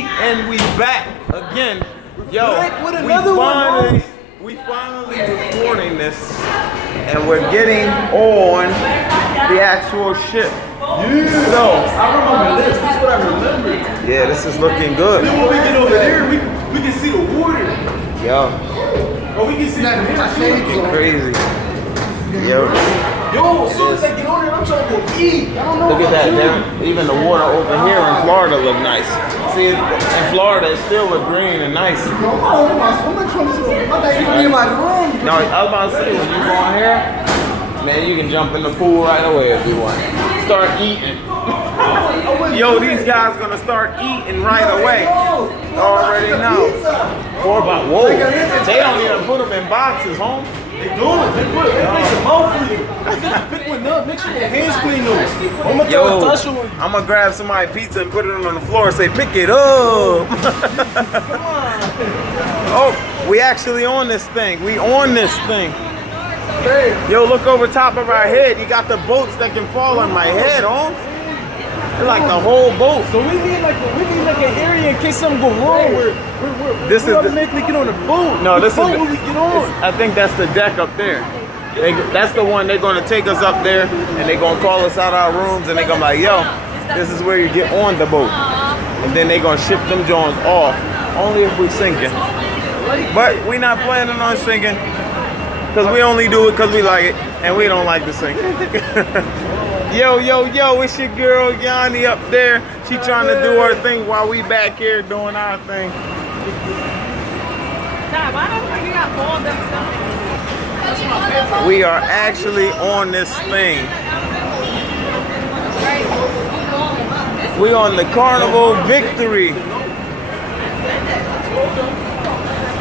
And we back again. Yo, we finally recording this and we're getting on the actual ship. Yeah. So I remember this. This is what I remember. yeah, this is looking good. Then when we get over there, we can see the water. Yo, Oh, we can see the looking crazy. Yo, Yo, as soon as I get on there, I'm trying to go eat. I don't know. look at that. There, even the water over here in Florida look nice. See, in Florida it still look green and nice. No, I'm trying to be in my room. I was about to say, when you go in here, man, you can jump in the pool right away if you want. Start eating. Yo, these guys gonna start eating right away. Already know. Or about, whoa, they don't even put them in boxes, home. They do it. They put it. They make some mouth for you. Pick one up. Make sure your hands clean those. I'm gonna throw a touch on. I'm gonna grab somebody's pizza and put it on the floor and say, pick it up. Oh, we actually on this thing. We on this thing. Yo, look over top of our head. You got the boats that can fall on my head, oh. They're like the whole boat. So we need like an area in case something go wrong. This is the automatically get on the boat. No, this is where we get on. I think that's the deck up there. That's the one they're gonna take us up there and they're gonna call us out our rooms and they're gonna be like, yo, this is where you get on the boat. And then they're gonna ship them joints off. Only if we sinking. But we not planning on sinking. Cause we only do it cause we like it and we don't like to sink. Yo, it's your girl Yanni up there. She trying to do her thing while we back here doing our thing. We are actually on this thing. We on the Carnival Victory.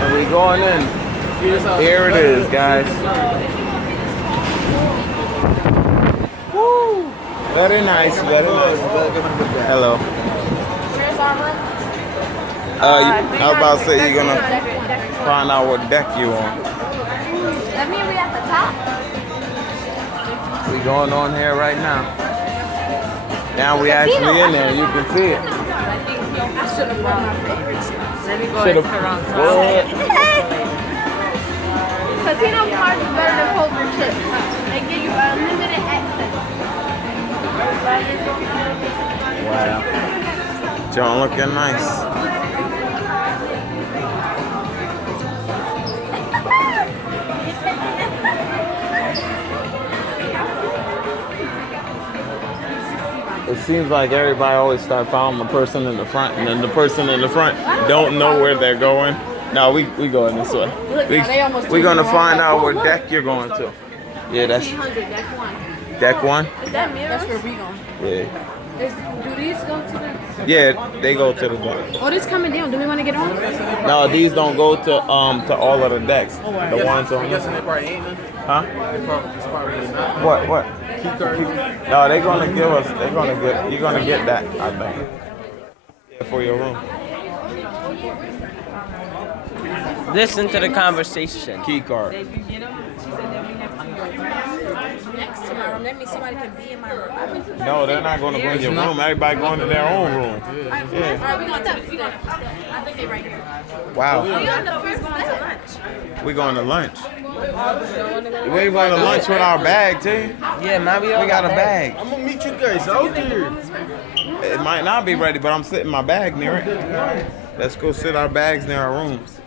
And we going in. Here it is, guys. Woo! Very nice, very nice. Hello. Where's our room? I was about to say you're gonna find out what deck you on. That means we at the top. We going on here right now. Now we actually in there. You can see it. I should have brought my favorite chips. Let me go Should've- Esperanza. Casino cards is better than poker chips. They give you unlimited access. Wow. John looking nice. It seems like everybody always start following the person in the front, and then the person in the front don't know where they're going. No, we going this way. We're gonna find out what deck you're going to. Yeah, that's deck one. deck one. Is that mirror? That's where we going. Yeah. Do these go to the? Yeah, they go to the deck. Oh, this coming down. Do we want to get on? No, these don't go to all of the decks. The ones on. I'm guessing they probably ain't none. Huh? It's probably not. What? Key card. No, they're gonna give us. You're gonna get that. I think. Yeah, for your room. Listen to the conversation. Key card. Next to my room. That means somebody can be in my room. No, they're not gonna go in your room. Everybody going to their own room. Alright, we going to the step. I think they right here. Wow. We on the first going to lunch. We going to lunch. We ain't going to lunch with our bag, too. Yeah, man, We got a bag. I'm gonna meet you guys out there. It might not be ready, but I'm sitting my bag near it. Let's go sit our bags near our rooms.